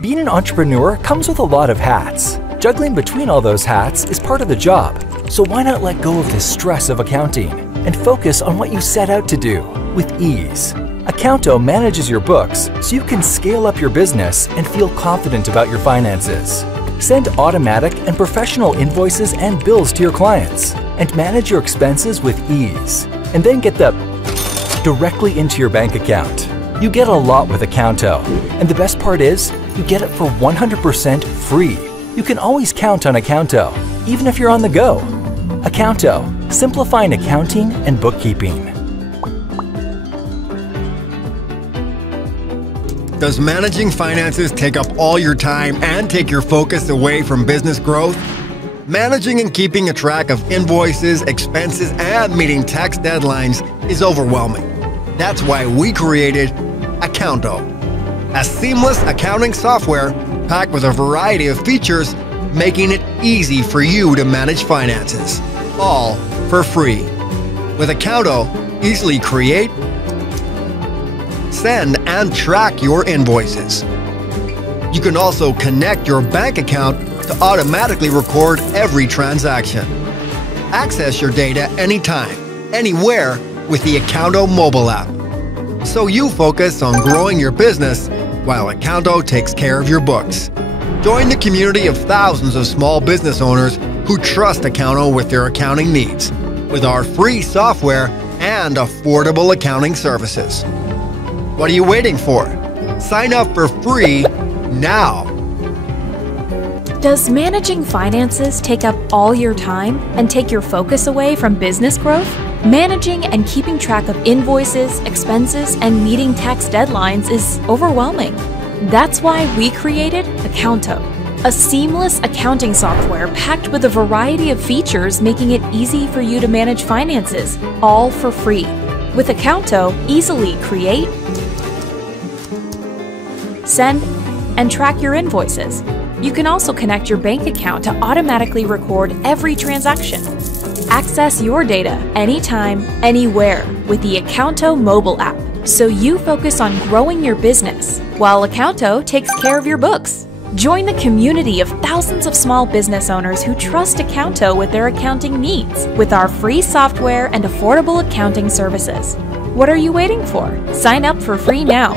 Being an entrepreneur comes with a lot of hats. Juggling between all those hats is part of the job, so why not let go of the stress of accounting and focus on what you set out to do with ease. Akounto manages your books so you can scale up your business and feel confident about your finances. Send automatic and professional invoices and bills to your clients, and manage your expenses with ease. And then get them directly into your bank account. You get a lot with Akounto, and the best part is, you get it for 100% free. You can always count on Akounto, even if you're on the go. Akounto, simplifying accounting and bookkeeping. Does managing finances take up all your time and take your focus away from business growth? Managing and keeping a track of invoices, expenses, and meeting tax deadlines is overwhelming. That's why we created Akounto, a seamless accounting software packed with a variety of features, making it easy for you to manage finances, all for free. With Akounto, easily create, send, and track your invoices. You can also connect your bank account to automatically record every transaction. Access your data anytime, anywhere with the Akounto mobile app. So you focus on growing your business while Akounto takes care of your books. Join the community of thousands of small business owners who trust Akounto with their accounting needs, with our free software and affordable accounting services. What are you waiting for? Sign up for free now. Does managing finances take up all your time and take your focus away from business growth? Managing and keeping track of invoices, expenses, and meeting tax deadlines is overwhelming. That's why we created Akounto, a seamless accounting software packed with a variety of features making it easy for you to manage finances, all for free. With Akounto, easily create, send, and track your invoices. You can also connect your bank account to automatically record every transaction. Access your data anytime, anywhere with the Akounto mobile app, so you focus on growing your business while Akounto takes care of your books. Join the community of thousands of small business owners who trust Akounto with their accounting needs with our free software and affordable accounting services. What are you waiting for? Sign up for free now.